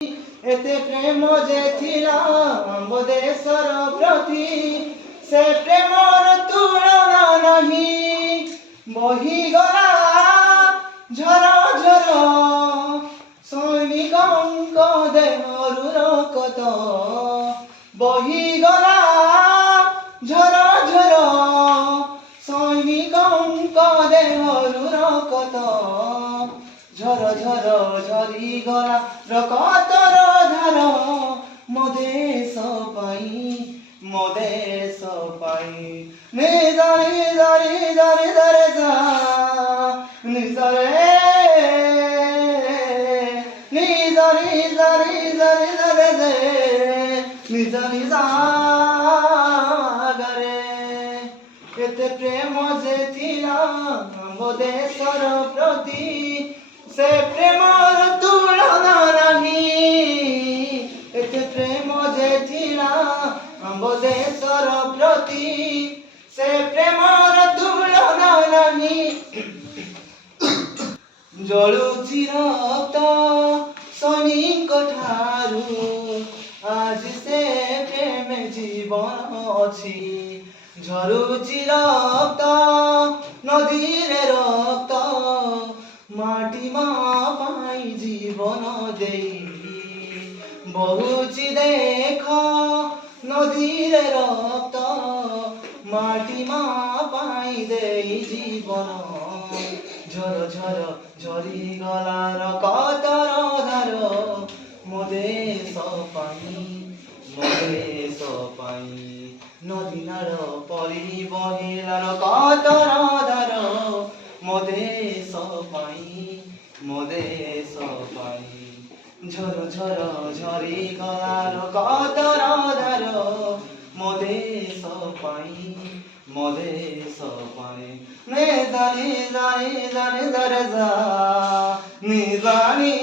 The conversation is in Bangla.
এতে প্রেম যে ଥିଲା আম্ব দেশর প্রতি সে প্রেমর তুলনা নাহি বহিগলা ঝর ঝর সৈনিকଙ୍କ দেহରୁ রক্ত বহিগলা ঝর ঝর সৈনিকଙ୍କ দেহରୁ রক্ত ঝর ঝর ঝরিগলা রক্তর ধার ମୋ ଦେଶ ପାଇଁ ମୋ ଦେଶ ପାଇଁ ନିଜ ନିଜ ନିଜ ନିଜରେ ଯା ନିଜରେ ନିଜ ନିଜ ନିଜ ନିଜରେ ଦେ ନିଜ ନିଜ ଆଗରେ ଏତେ ପ୍ରେମ ଯେ ଥିଲା ମୋ ଦେଶର ପ୍ରତି ସେ ପ୍ରେମର ତୁଳନା ନାହିଁ ଏତେ ପ୍ରେମ ଯେ ଥିଲା ଆମ ଦେଶର ପ୍ରତି ସେ ପ୍ରେମର ତୁଳନା ନାହିଁ ଜଳୁଛି ରକ୍ତ ସୈନିକ ଠାରୁ ଆଜି ସେ ପ୍ରେମ ଜୀବନ ଅଛି ଝରୁଛି ରକ୍ତ ନଦୀରେ ରକ୍ତ মাটি মা পাই জীবন দেই বহুছি দেখ নদীর রক্ত মাটি মা পাই দেই জীবন ঝর ঝর ঝরি গলার কতর ধার ମୋ ଦେଶ ପାଇଁ ମୋ ଦେଶ ପାଇଁ নদী নাଳ পরি বহিলার কতর ধার ମୋ ଦେଶ ପାଇଁ ମୋ ଦେଶ ପାଇଁ ଝର ଝର ଝରି ଗଲାର କତର ଧାର ମୋ ଦେଶ ପାଇଁ ମୋ ଦେଶ ପାଇଁ ନେ ଜାଣି ଜାଣି ଜାଣି ଜାରେ ଯା ନି ଜାଣି